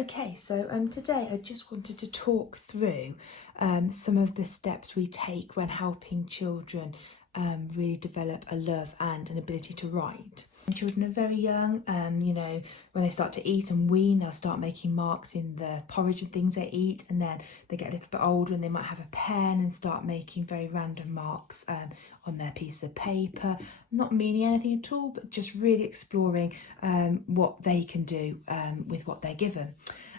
Okay, so today I just wanted to talk through some of the steps we take when helping children really develop a love and an ability to write. When children are very young, when they start to eat and wean, they'll start making marks in the porridge and things they eat, and then they get a little bit older and they might have a pen and start making very random marks on their piece of paper, not meaning anything at all, but just really exploring what they can do with what they're given.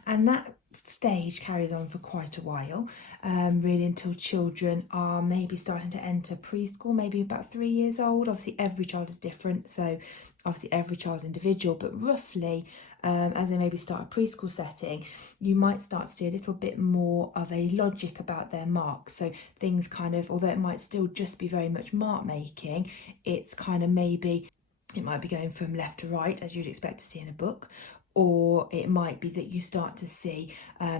And that stage carries on for quite a while, really until children are maybe starting to enter preschool, maybe about 3 years old. Obviously, every child is different, so obviously every child's individual, but roughly as they maybe start a preschool setting, you might start to see a little bit more of a logic about their marks. So things kind of, although it might still just be very much mark making, it's kind of maybe it might be going from left to right, as you'd expect to see in a book, or it might be that you start to see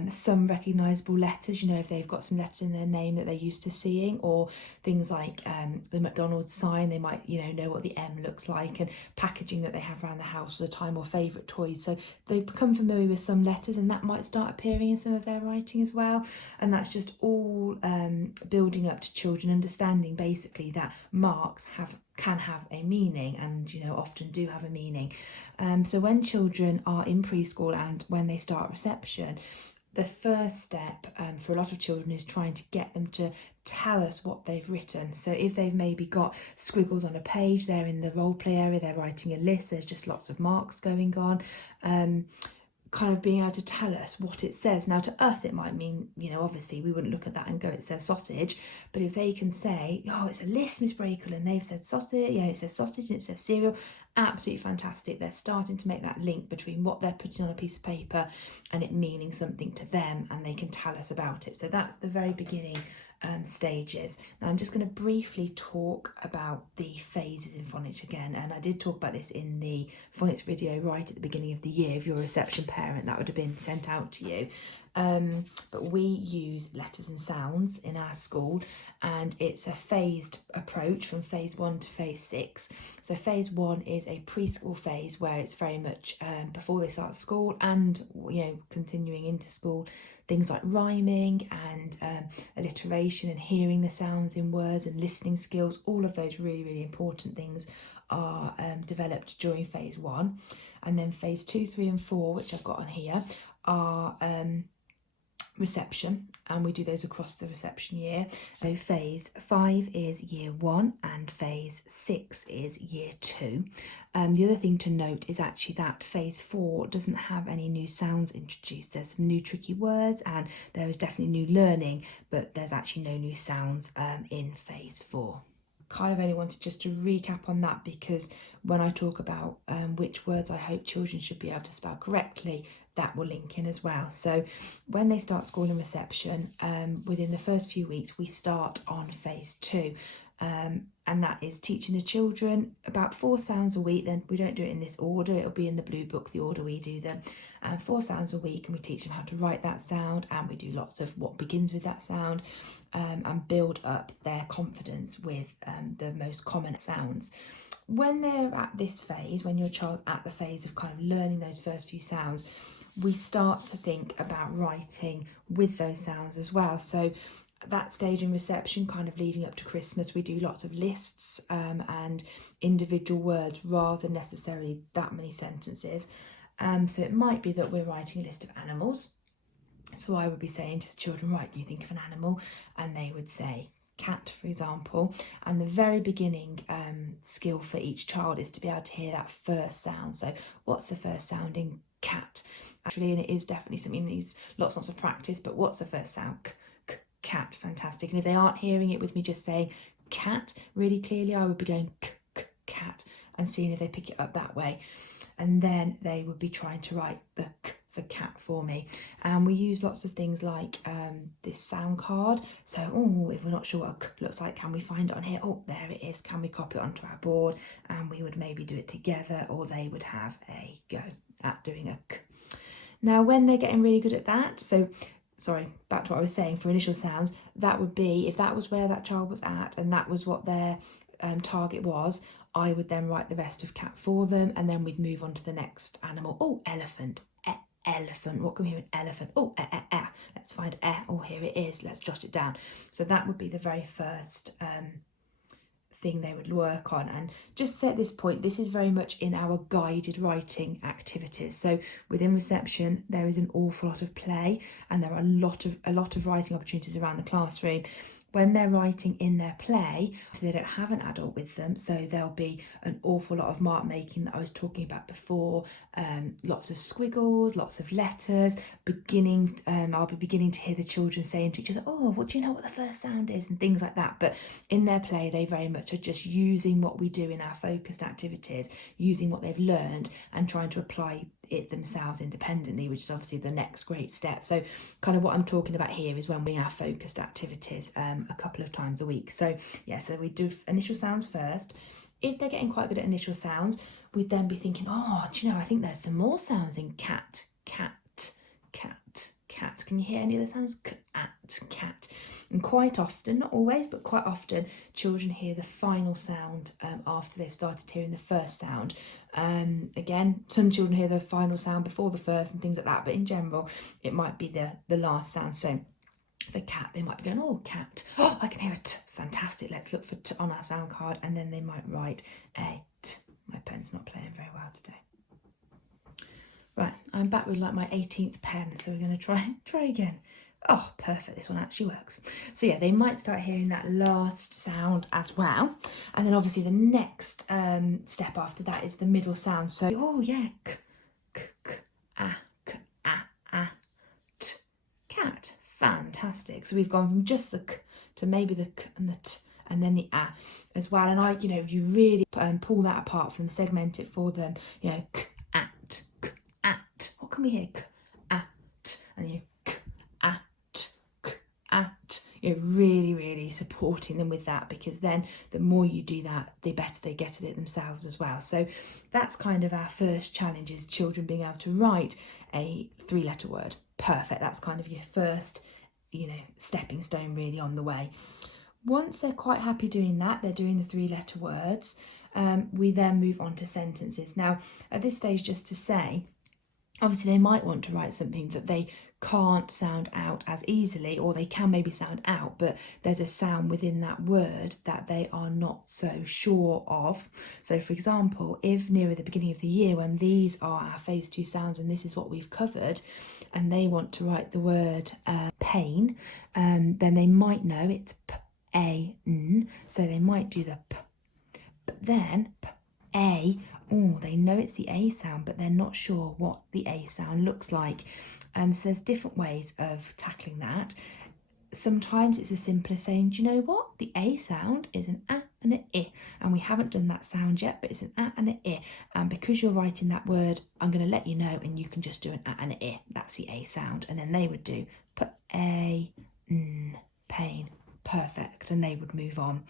some recognisable letters, if they've got some letters in their name that they're used to seeing, or things like the McDonald's sign, they might, know what the M looks like, and packaging that they have around the house all the time, or favourite toys. So they become familiar with some letters, and that might start appearing in some of their writing as well. And that's just all building up to children understanding basically that marks can have a meaning, and often do have a meaning. So when children are in preschool and when they start reception, the first step for a lot of children is trying to get them to tell us what they've written. So if they've maybe got squiggles on a page, they're in the role play area, they're writing a list, there's just lots of marks going on, kind of being able to tell us what it says. Now, to us, it might mean, obviously we wouldn't look at that and go, it says sausage. But if they can say, oh, it's a list, Miss Brakel, and they've said sausage, it says sausage and it says cereal, absolutely fantastic. They're starting to make that link between what they're putting on a piece of paper and it meaning something to them, and they can tell us about it. So that's the very beginning stages. Now I'm just going to briefly talk about the phases in phonics again, and I did talk about this in the phonics video right at the beginning of the year. If you're a reception parent, that would have been sent out to you. But we use letters and sounds in our school, and it's a phased approach from phase 1 to phase 6. So phase 1 is a preschool phase where it's very much before they start school and continuing into school, things like rhyming and alliteration and hearing the sounds in words and listening skills. All of those really, really important things are developed during phase 1. And then phase 2, 3 and 4, which I've got on here, are reception, and we do those across the reception year. So phase 5 is year 1 and phase 6 is year 2. The other thing to note is actually that phase 4 doesn't have any new sounds introduced. There's some new tricky words and there is definitely new learning, but there's actually no new sounds in phase 4. Kind of only wanted just to recap on that, because when I talk about which words I hope children should be able to spell correctly, that will link in as well. So when they start school and reception, within the first few weeks we start on phase 2, and that is teaching the children about 4 sounds a week. Then we don't do it in this order, it'll be in the blue book, the order we do them, 4 sounds a week, and we teach them how to write that sound, and we do lots of what begins with that sound, and build up their confidence with the most common sounds. When they're at this phase, when your child's at the phase of kind of learning those first few sounds, we start to think about writing with those sounds as well. So that stage in reception, kind of leading up to Christmas, we do lots of lists and individual words rather than necessarily that many sentences. So it might be that we're writing a list of animals. So I would be saying to the children, right, you think of an animal, and they would say cat, for example. And the very beginning skill for each child is to be able to hear that first sound. So what's the first sound in cat? Actually, and it is definitely something that needs lots of practice, but what's the first sound? Cat, fantastic. And if they aren't hearing it with me just saying cat really clearly, I would be going cat and seeing if they pick it up that way. And then they would be trying to write the k for cat for me. And we use lots of things like this sound card. So, if we're not sure what a k looks like, can we find it on here? Oh, there it is. Can we copy it onto our board? And we would maybe do it together, or they would have a go at doing a k. Now, when they're getting really good at that, so sorry, back to what I was saying, for initial sounds, that would be, if that was where that child was at and that was what their target was, I would then write the rest of cat for them, and then we'd move on to the next animal. Oh, elephant, elephant. What can we hear in elephant? Oh, let's find oh, here it is, let's jot it down. So that would be the very first thing they would work on. And just say at this point, this is very much in our guided writing activities. So within reception, there is an awful lot of play, and there are a lot of writing opportunities around the classroom. When they're writing in their play, so they don't have an adult with them, so there'll be an awful lot of mark making that I was talking about before, lots of squiggles, lots of letters, I'll be beginning to hear the children saying to each other, oh, what do you know what the first sound is, and things like that. But in their play, they very much are just using what we do in our focused activities, using what they've learned and trying to apply it themselves independently, which is obviously the next great step. So kind of what I'm talking about here is when we have focused activities a couple of times a week. So yeah, so we do initial sounds first. If they're getting quite good at initial sounds, we'd then be thinking, oh, do you know, I think there's some more sounds in cat, cat, cat, cat. Can you hear any of the sounds? Cat, cat. And quite often, not always, but quite often, children hear the final sound after they've started hearing the first sound. Again, some children hear the final sound before the first and things like that, but in general, it might be the last sound. So for cat, they might be going, oh, cat, oh, I can hear a t, fantastic, let's look for t on our sound card, and then they might write a t. My pen's not playing very well today. Right, I'm back with like my 18th pen, so we're going to try again. Oh, perfect, this one actually works. So yeah, they might start hearing that last sound as well. And then obviously the next step after that is the middle sound. So, oh yeah, k, k, k, t, cat. Fantastic. So we've gone from just the k to maybe the k and the t and then the as well. And you really pull that apart from them, segment it for them. You know, k, at. What can we hear? K, at. And you really supporting them with that, because then the more you do that, the better they get at it themselves as well. So that's kind of our first challenge, is children being able to write a 3-letter word. Perfect. That's kind of your first, stepping stone really on the way. Once they're quite happy doing that, they're doing the 3-letter words, we then move on to sentences. Now, at this stage, just to say, obviously they might want to write something that they can't sound out as easily, or they can maybe sound out, but there's a sound within that word that they are not so sure of. So for example, if nearer the beginning of the year, when these are our phase 2 sounds and this is what we've covered, and they want to write the word pain, then they might know it's p-a-n, so they might do the p, but then p-a, oh, they know it's the A sound, but they're not sure what the A sound looks like. So there's different ways of tackling that. Sometimes it's as simple as saying, do you know what? The A sound is an A and an I, and we haven't done that sound yet, but it's an A and an I. And because you're writing that word, I'm going to let you know, and you can just do an A and an I. That's the A sound. And then they would do p-a-n, pain. Perfect. And they would move on.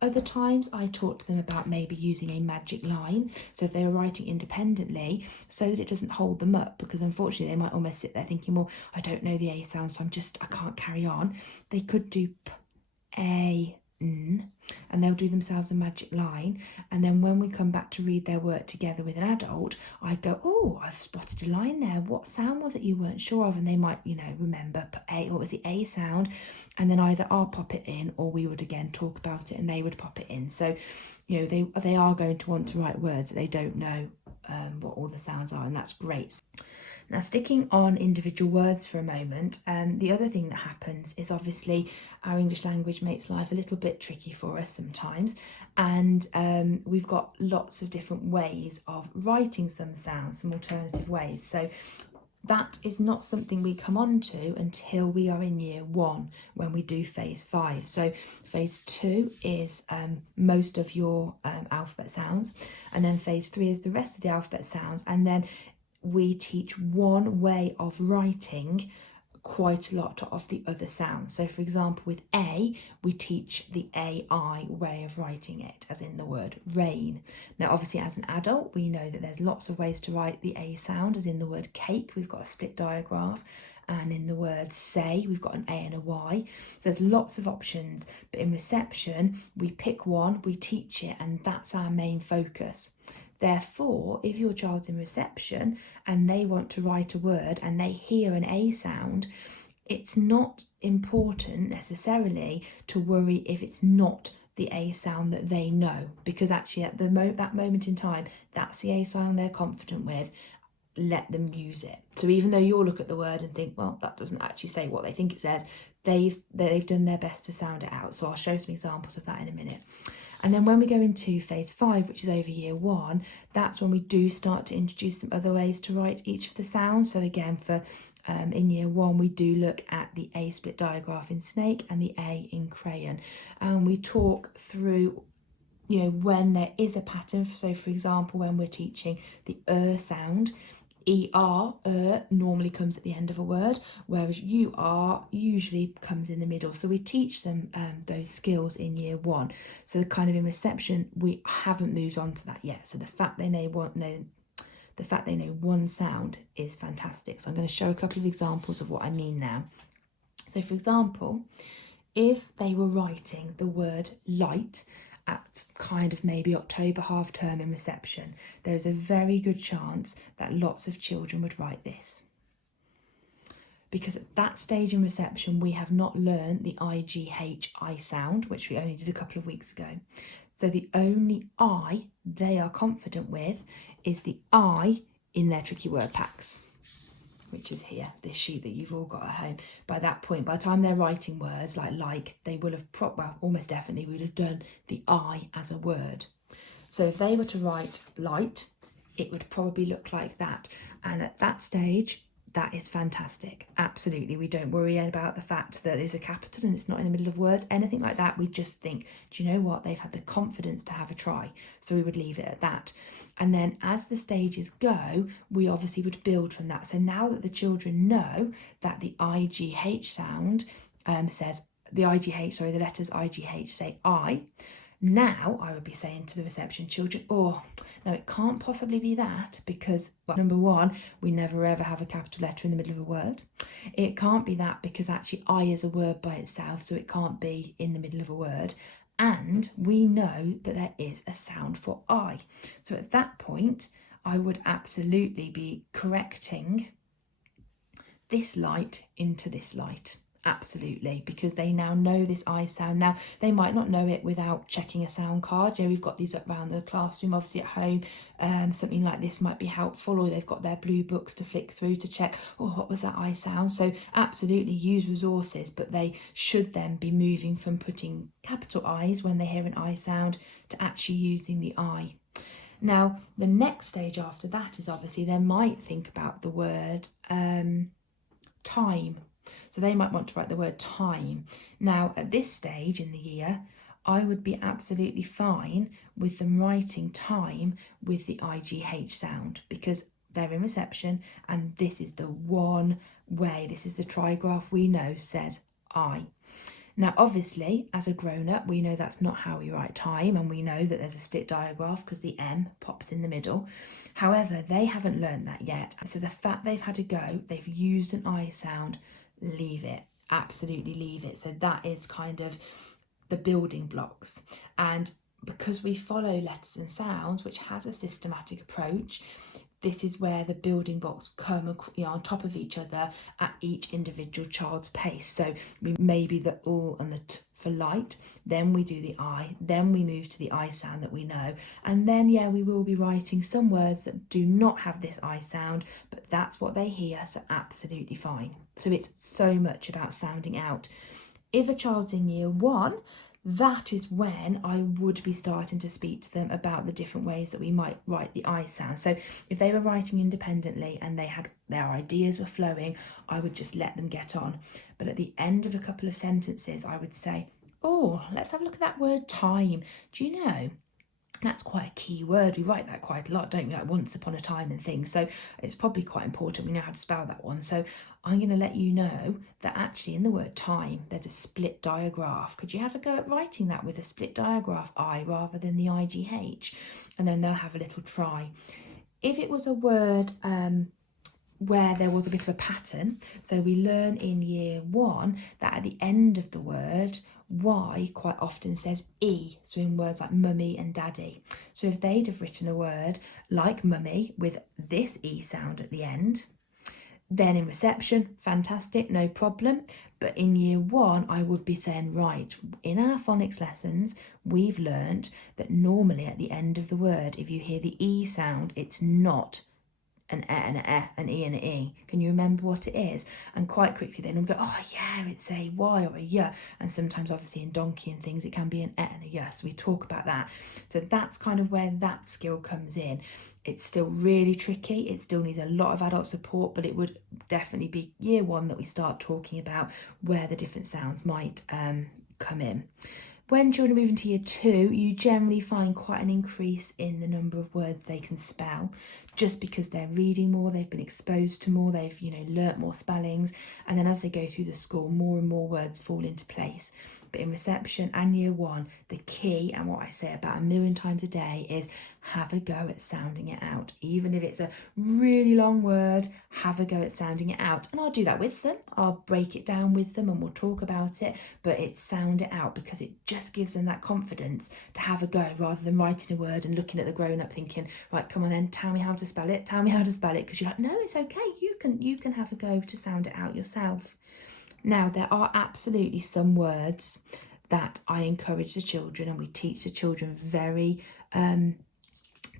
Other times I talk to them about maybe using a magic line. So if they were writing independently, so that it doesn't hold them up, because unfortunately they might almost sit there thinking, well, I don't know the A sound, so I can't carry on. They could do p-a-n, and they'll do themselves a magic line. And then when we come back to read their work together with an adult, I go, oh, I've spotted a line there. What sound was it you weren't sure of? And they might, remember A, what was the A sound? And then either I'll pop it in, or we would again talk about it and they would pop it in. So, they are going to want to write words that they don't know what all the sounds are, and that's great. Now, sticking on individual words for a moment, the other thing that happens is obviously our English language makes life a little bit tricky for us sometimes, and we've got lots of different ways of writing some sounds, some alternative ways. So that is not something we come on to until we are in year 1, when we do phase 5. So phase 2 is most of your alphabet sounds, and then phase 3 is the rest of the alphabet sounds, and then we teach one way of writing quite a lot of the other sounds. So for example, with A, we teach the AI way of writing it, as in the word rain. Now obviously as an adult, we know that there's lots of ways to write the A sound, as in the word cake, we've got a split digraph, and in the word say, we've got an A and a Y. So there's lots of options, but in reception, we pick one, we teach it, and that's our main focus. Therefore, if your child's in reception and they want to write a word and they hear an A sound, it's not important necessarily to worry if it's not the A sound that they know, because actually at that moment in time, that's the A sound they're confident with. Let them use it. So even though you'll look at the word and think, well, that doesn't actually say what they think it says, they've done their best to sound it out. So I'll show some examples of that in a minute. And then when we go into phase 5, which is over year 1, that's when we do start to introduce some other ways to write each of the sounds. So again, for in year 1, we do look at the A split diagraph in snake and the A in crayon. And we talk through, you know, when there is a pattern. So for example, when we're teaching the sound, ER, normally comes at the end of a word, whereas UR usually comes in the middle. So we teach them those skills in year 1. So kind of in reception, we haven't moved on to that yet. So the fact they know one sound is fantastic. So I'm going to show a couple of examples of what I mean now. So for example, if they were writing the word light at kind of maybe October half term in reception, there's a very good chance that lots of children would write this. Because at that stage in reception, we have not learned the IGH I sound, which we only did a couple of weeks ago. So the only I they are confident with is the I in their tricky word packs, which is here, this sheet that you've all got at home. By that point, by the time they're writing words like, they will have, almost definitely would have done the I as a word. So if they were to write light, it would probably look like that. And at that stage, that is fantastic. Absolutely. We don't worry about the fact that it's a capital and it's not in the middle of words, anything like that. We just think, do you know what? They've had the confidence to have a try. So we would leave it at that. And then as the stages go, we obviously would build from that. So now that the children know that the IGH sound says, the letters IGH say I, now I would be saying to the reception children, oh, no, it can't possibly be that, because, well, number one, we never ever have a capital letter in the middle of a word. It can't be that because actually I is a word by itself, so it can't be in the middle of a word. And we know that there is a sound for I. So at that point, I would absolutely be correcting this light into this light. Absolutely, because they now know this I sound. Now, they might not know it without checking a sound card. You know, we've got these up around the classroom, obviously at home. Something like this might be helpful, or they've got their blue books to flick through to check, oh, what was that I sound? So absolutely use resources, but they should then be moving from putting capital I's when they hear an I sound to actually using the I. Now, the next stage after that is obviously they might think about the word time. So they might want to write the word time. Now, at this stage in the year, I would be absolutely fine with them writing time with the IGH sound, because they're in reception and this is the one way, this is the trigraph we know says I. Now, obviously, as a grown-up, we know that's not how we write time, and we know that there's a split diagraph because the M pops in the middle. However, they haven't learned that yet. So the fact they've had to go, they've used an I sound, leave it. Absolutely leave it. So that is kind of the building blocks. And because we follow letters and sounds, which has a systematic approach, this is where the building blocks come, you know, on top of each other at each individual child's pace. So we maybe the U and the T for light, then we do the I, then we move to the I sound that we know, and then we will be writing some words that do not have this I sound, but that's what they hear, so absolutely fine. So it's so much about sounding out. If a child's in year 1, that is when I would be starting to speak to them about the different ways that we might write the I sound. So if they were writing independently and they had their ideas were flowing, I would just let them get on. But at the end of a couple of sentences, I would say, oh, let's have a look at that word time. Do you know? That's quite a key word. We write that quite a lot, don't we? Like once upon a time and things. So it's probably quite important we know how to spell that one. So I'm going to let you know that actually in the word time, there's a split diagraph. Could you have a go at writing that with a split diagraph I rather than the IGH? And then they'll have a little try. If it was a word where there was a bit of a pattern, so we learn in year 1 that at the end of the word, Y quite often says E, so in words like mummy and daddy. So if they'd have written a word like mummy with this E sound at the end, then in reception, fantastic, no problem. But in year one, I would be saying, right, in our phonics lessons, we've learnt that normally at the end of the word, if you hear the E sound, it's not an E and an E and an E. Can you remember what it is? And quite quickly then we'll go, oh yeah, it's a Y or a Y. And sometimes obviously in donkey and things, it can be an E and a Y. So we talk about that. So that's kind of where that skill comes in. It's still really tricky. It still needs a lot of adult support, but it would definitely be year one that we start talking about where the different sounds might come in. When children move into year two, you generally find quite an increase in the number of words they can spell, just because they're reading more, they've been exposed to more, they've, learnt more spellings, and then as they go through the school, more and more words fall into place. But in reception and year one, the key, and what I say about 1,000,000 times a day, is have a go at sounding it out. Even if it's a really long word, have a go at sounding it out. And I'll do that with them. I'll break it down with them and we'll talk about it, but it's sound it out, because it just gives them that confidence to have a go, rather than writing a word and looking at the grown-up thinking, right, come on then, tell me how to spell it, because you're like, no, it's okay, you can have a go to sound it out yourself. Now, there are absolutely some words that I encourage the children, and we teach the children very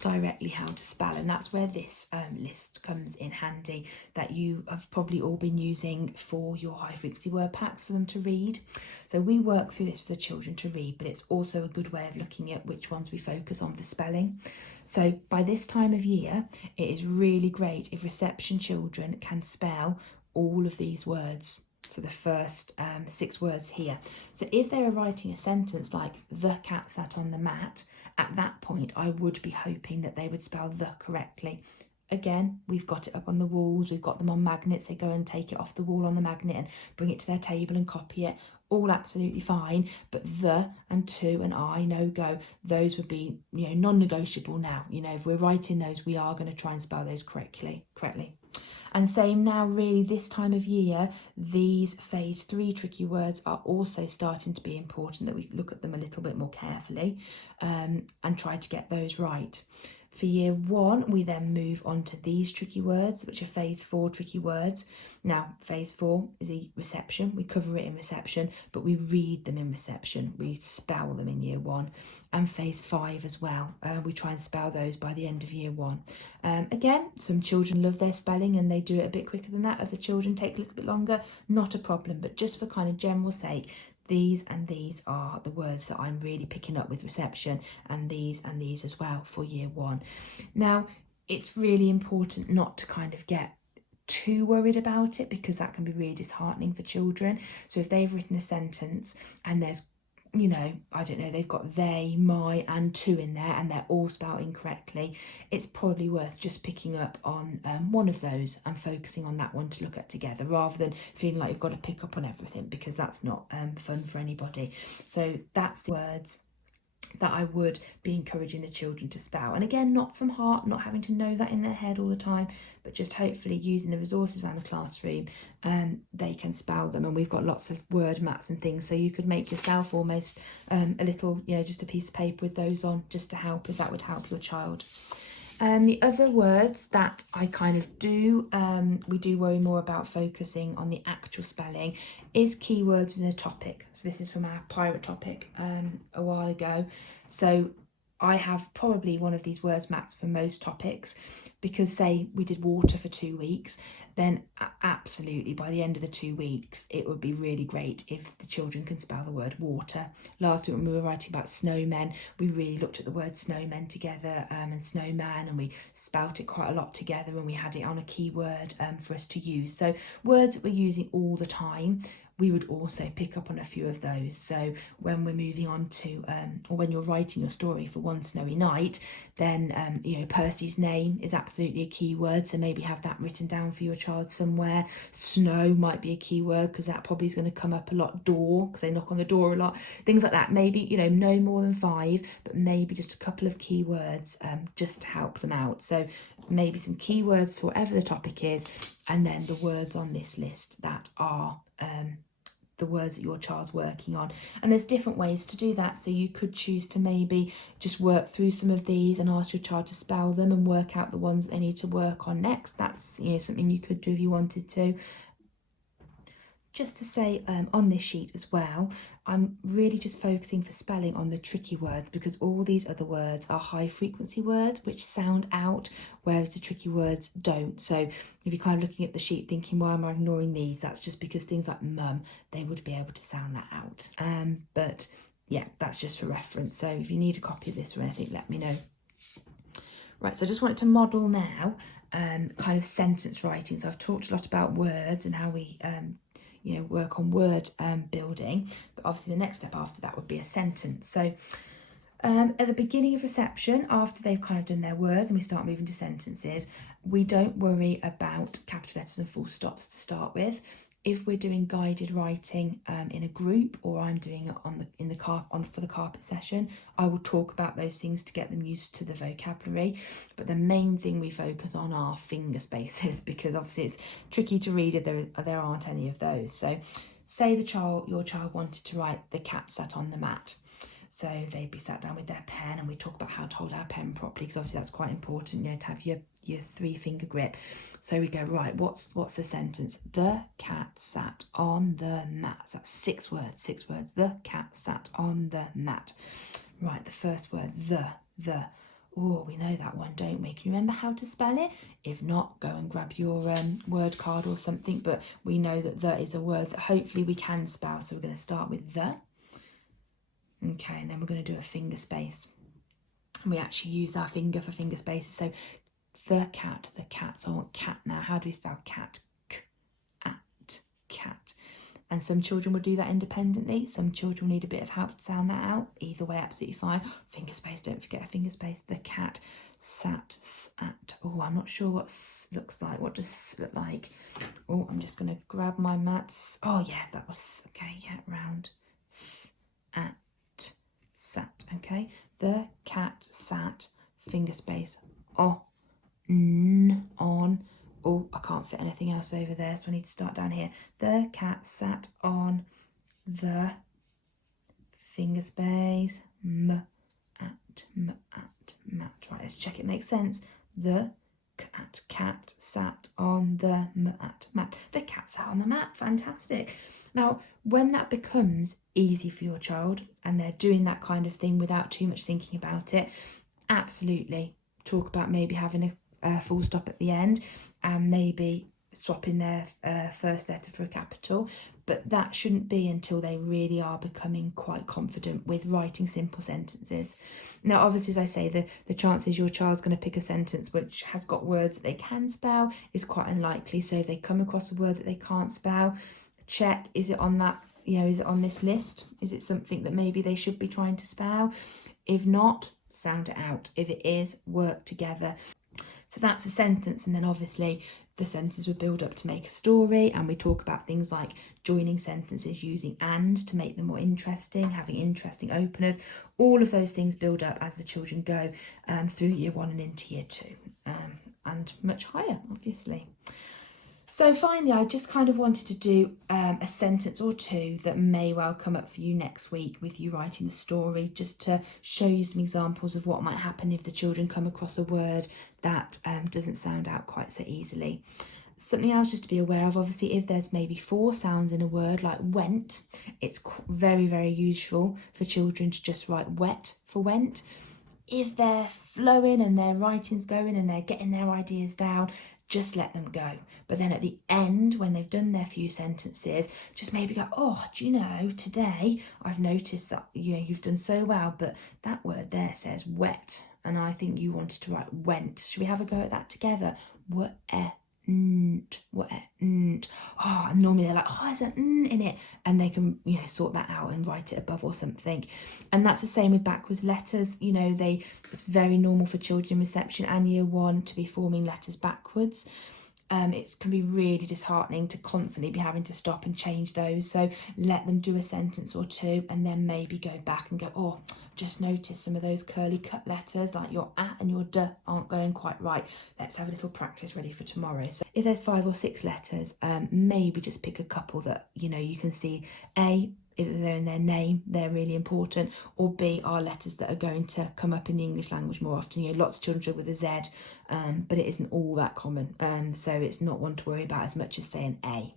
directly how to spell, and that's where this list comes in handy, that you have probably all been using for your high frequency word packs for them to read. So we work through this for the children to read, but it's also a good way of looking at which ones we focus on for spelling. So by this time of year, it is really great if reception children can spell all of these words. So the first 6 words here. So if they were writing a sentence like the cat sat on the mat, at that point I would be hoping that they would spell the correctly. Again, we've got it up on the walls, we've got them on magnets, they go and take it off the wall on the magnet and bring it to their table and copy it, all absolutely fine. But the and to and I, no go, those would be non-negotiable now. If we're writing those, we are going to try and spell those correctly. And same now, really, this time of year, these phase 3 tricky words are also starting to be important, that we look at them a little bit more carefully and try to get those right. For year 1, we then move on to these tricky words, which are phase 4 tricky words. Now, phase 4 is a reception. We cover it in reception, but we read them in reception. We spell them in year 1. And phase 5 as well. We try and spell those by the end of year 1. Again, some children love their spelling and they do it a bit quicker than that. Other children take a little bit longer, not a problem. But just for kind of general sake, these and these are the words that I'm really picking up with reception, and these as well for year 1. Now, it's really important not to kind of get too worried about it, because that can be really disheartening for children. So if they've written a sentence and there's I don't know, they've got they, my and to in there and they're all spelled incorrectly, it's probably worth just picking up on one of those and focusing on that one to look at together, rather than feeling like you've got to pick up on everything, because that's not fun for anybody. So that's the words that I would be encouraging the children to spell. And again, not from heart, not having to know that in their head all the time, but just hopefully using the resources around the classroom, they can spell them. And we've got lots of word mats and things, so you could make yourself almost a little, just a piece of paper with those on, just to help, if that would help your child. The other words that I kind of do, we do worry more about focusing on the actual spelling, is keywords within a topic. So this is from our pirate topic a while ago. So I have probably one of these words mats for most topics, because say we did water for 2 weeks, then absolutely by the end of the 2 weeks it would be really great if the children can spell the word water. Last week when we were writing about snowmen, we really looked at the word snowmen together and snowman, and we spelt it quite a lot together, and we had it on a keyword for us to use. So words that we're using all the time, we would also pick up on a few of those. So when we're moving on to, or when you're writing your story for One Snowy Night, then, Percy's name is absolutely a key word. So maybe have that written down for your child somewhere. Snow might be a key word, because that probably is going to come up a lot. Door, because they knock on the door a lot. Things like that. Maybe, no more than 5, but maybe just a couple of key words just to help them out. So maybe some keywords for whatever the topic is, and then the words on this list that are the words that your child's working on. And there's different ways to do that. So you could choose to maybe just work through some of these and ask your child to spell them and work out the ones that they need to work on next. That's, you know, something you could do if you wanted to. Just to say on this sheet as well, I'm really just focusing for spelling on the tricky words, because all these other words are high frequency words which sound out, whereas the tricky words don't. So if you're kind of looking at the sheet thinking, why am I ignoring these? That's just because things like mum, they would be able to sound that out. But yeah, that's just for reference. So if you need a copy of this or anything, let me know. Right, so I just wanted to model now kind of sentence writing. So I've talked a lot about words and how we you know, work on word building, but obviously the next step after that would be a sentence. So at the beginning of reception, after they've kind of done their words and we start moving to sentences, we don't worry about capital letters and full stops to start with. If we're doing guided writing in a group, or I'm doing it for the carpet session, I will talk about those things to get them used to the vocabulary. But the main thing we focus on are finger spaces, because obviously it's tricky to read if there aren't any of those. So say your child wanted to write "the cat sat on the mat." So they'd be sat down with their pen, and we talk about how to hold our pen properly, because obviously that's quite important, you know, to have your 3-finger grip. So we go, right, what's the sentence? The cat sat on the mat. So that's 6 words. The cat sat on the mat. Right, the first word, the. Oh, we know that one, don't we? Can you remember how to spell it? If not, go and grab your word card or something. But we know that the is a word that hopefully we can spell. So we're going to start with the. Okay, and then we're going to do a finger space. And we actually use our finger for finger spaces. So the cat. So I want cat now. How do we spell cat? K-at, cat. And some children will do that independently. Some children will need a bit of help to sound that out. Either way, absolutely fine. Finger space, don't forget a finger space. The cat sat at. Oh, I'm not sure what s looks like. What does s look like? Oh, I'm just going to grab my mats. Oh, yeah, that was, okay, yeah, round. S, at, sat, okay. The cat sat, finger space, on. Oh, I can't fit anything else over there, so I need to start down here. The cat sat on the, finger space, mat. Right, let's check it makes sense. The cat sat on the mat. The cat sat on the mat. Fantastic. Now, when that becomes easy for your child and they're doing that kind of thing without too much thinking about it, absolutely talk about maybe having a full stop at the end and maybe swapping their first letter for a capital. But that shouldn't be until they really are becoming quite confident with writing simple sentences. Now, obviously, as I say, the chances your child's going to pick a sentence which has got words that they can spell is quite unlikely. So if they come across a word that they can't spell, check, is it on that, you know, is it on this list? Is it something that maybe they should be trying to spell? If not, sound it out. If it is, work together. So that's a sentence, and then obviously the sentences would build up to make a story, and we talk about things like joining sentences using and to make them more interesting, having interesting openers. All of those things build up as the children go through year 1 and into year 2 and much higher, obviously. So finally, I just kind of wanted to do a sentence or two that may well come up for you next week with you writing the story, just to show you some examples of what might happen if the children come across a word that doesn't sound out quite so easily. Something else just to be aware of, obviously, if there's maybe 4 sounds in a word like went, it's very, very useful for children to just write wet for went. If they're flowing and their writing's going and they're getting their ideas down, just let them go. But then at the end, when they've done their few sentences, just maybe go, oh, do you know, today I've noticed that, you know, you've done so well, but that word there says wet, and I think you wanted to write went. Should we have a go at that together? Wet. Oh, and normally they're like, oh, there's an in it, and they can, you know, sort that out and write it above or something. And that's the same with backwards letters. You know, it's very normal for children in reception and year 1 to be forming letters backwards. it can be really disheartening to constantly be having to stop and change those. So let them do a sentence or two and then maybe go back and go, oh, just notice some of those curly cut letters, like your A and your D aren't going quite right. Let's have a little practice ready for tomorrow. So if there's 5 or 6 letters, maybe just pick a couple that, you know, you can see. A, if they're in their name, they're really important, or B, are letters that are going to come up in the English language more often. You know, lots of children struggle with a Z, but it isn't all that common, so it's not one to worry about as much as, say, an A.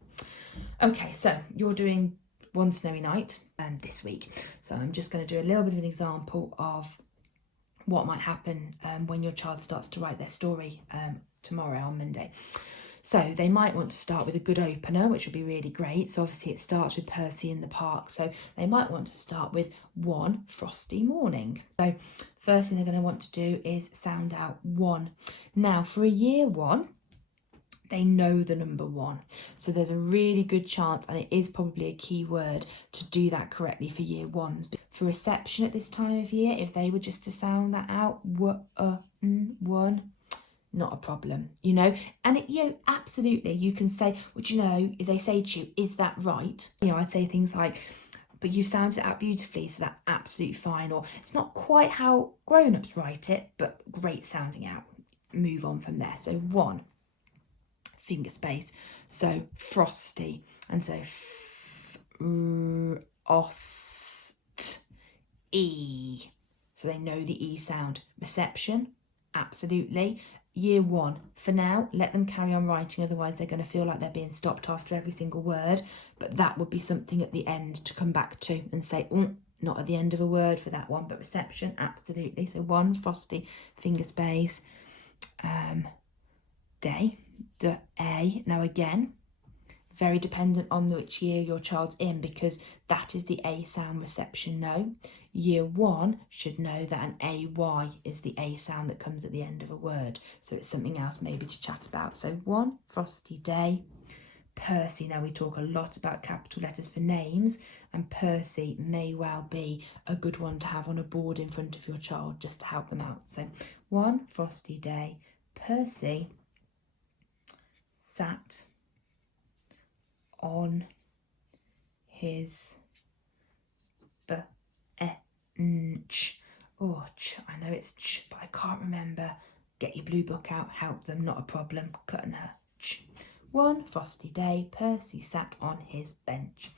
Okay, so you're doing One Snowy Night this week, so I'm just going to do a little bit of an example of what might happen when your child starts to write their story tomorrow on Monday. So they might want to start with a good opener, which would be really great. So obviously it starts with Percy in the park. So they might want to start with One Frosty Morning. So first thing they're going to want to do is sound out 1. Now for a year 1, they know the number 1. So there's a really good chance, and it is probably a key word, to do that correctly for year 1s. For reception at this time of year, if they were just to sound that out, one, not a problem, you know. And it, you know, absolutely, you can say, well, you know, if they say to you, is that right? You know, I'd say things like, but you've sounded it out beautifully, so that's absolutely fine. Or it's not quite how grown-ups write it, but great sounding out. Move on from there. So 1, finger space. So frosty, and so E. So they know the E sound. Reception, absolutely. Year 1, for now, let them carry on writing, otherwise they're going to feel like they're being stopped after every single word, but that would be something at the end to come back to and say, not at the end of a word for that one, but reception, absolutely. So 1, frosty, finger space, day, D-A. Now again, very dependent on which year your child's in, because that is the A sound. Reception, no. Year 1 should know that an A-Y is the A sound that comes at the end of a word. So it's something else maybe to chat about. So 1, frosty day. Percy, now we talk a lot about capital letters for names, and Percy may well be a good one to have on a board in front of your child just to help them out. So 1, frosty day. Percy sat on his bench. Oh, I know it's ch, but I can't remember. Get your blue book out, help them, not a problem. Cut and her. 1, frosty day, Percy sat on his bench.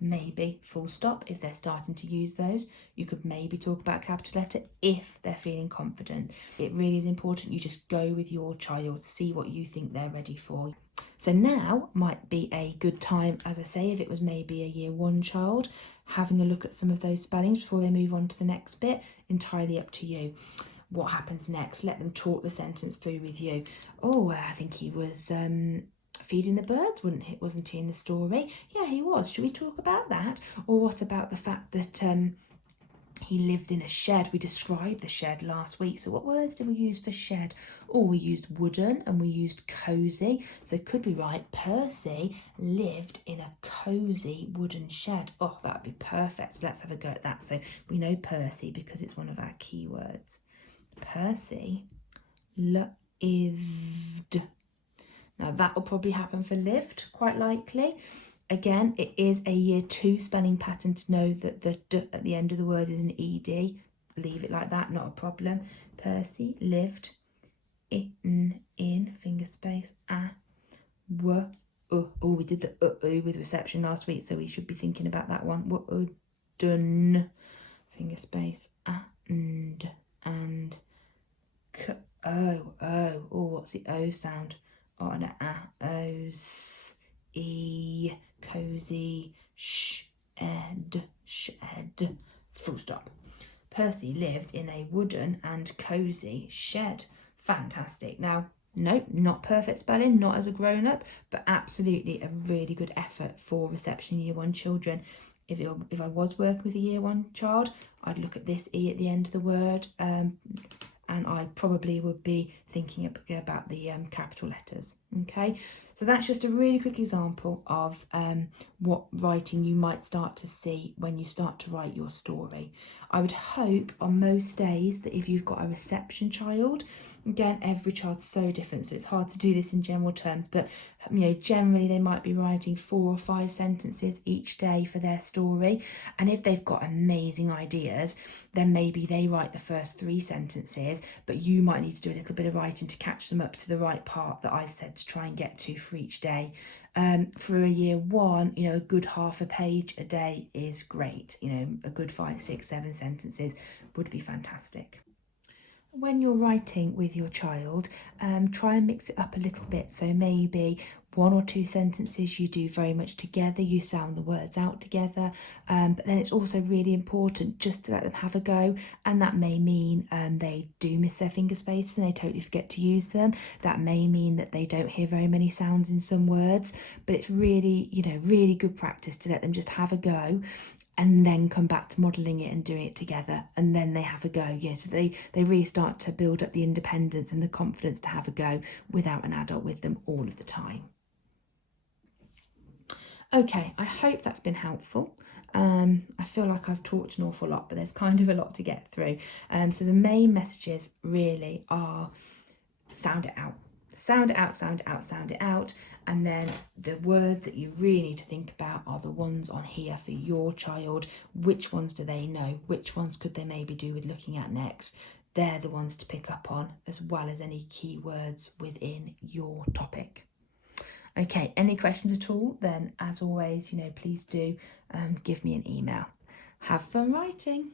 Maybe full stop if they're starting to use those. You could maybe talk about capital letter if they're feeling confident. It really is important you just go with your child, see what you think they're ready for. So now might be a good time, as I say, if it was maybe a year 1 child, having a look at some of those spellings before they move on to the next bit. Entirely up to you. What happens next? Let them talk the sentence through with you. Oh, I think he was feeding the birds, wasn't he, in the story? Yeah, he was. Should we talk about that? Or what about the fact that he lived in a shed? We described the shed last week. So what words did we use for shed? Oh, we used wooden and we used cosy. So could we write Percy lived in a cosy wooden shed? Oh, that would be perfect. So let's have a go at that. So we know Percy because it's one of our keywords. Percy lived. Now that will probably happen for lived, quite likely. Again, it is a year 2 spelling pattern to know that the D at the end of the word is an ED. Leave it like that, not a problem. Percy lived in finger space, oh, we did the with reception last week, so we should be thinking about that one. Done, finger space, and what's the O sound? Oh, no, O's, E, cosy, shed, full stop. Percy lived in a wooden and cosy shed. Fantastic. Now, no, not perfect spelling, not as a grown-up, but absolutely a really good effort for reception year 1 children. If I was working with a year 1 child, I'd look at this E at the end of the word, and I probably would be thinking about the capital letters. Okay, so that's just a really quick example of what writing you might start to see when you start to write your story. I would hope on most days that if you've got a reception child, Again, every child's so different, so it's hard to do this in general terms, but generally they might be writing 4 or 5 sentences each day for their story. And if they've got amazing ideas, then maybe they write the first 3 sentences, but you might need to do a little bit of writing to catch them up to the right part that I've said to try and get to for each day. For a year 1, a good half a page a day is great. A good 5, 6, 7 sentences would be fantastic. When you're writing with your child, try and mix it up a little bit. So maybe 1 or 2 sentences you do very much together, you sound the words out together, but then it's also really important just to let them have a go, and that may mean they do miss their finger spaces and they totally forget to use them. That may mean that they don't hear very many sounds in some words, but it's really, really good practice to let them just have a go and then come back to modelling it and doing it together, and then they have a go. So they really start to build up the independence and the confidence to have a go without an adult with them all of the time. Okay, I hope that's been helpful. I feel like I've talked an awful lot, but there's kind of a lot to get through. So the main messages really are sound it out. Sound it out, sound it out, sound it out. And then the words that you really need to think about are the ones on here for your child. Which ones do they know? Which ones could they maybe do with looking at next? They're the ones to pick up on, as well as any keywords within your topic. Okay, any questions at all? Then, as always, please do give me an email. Have fun writing.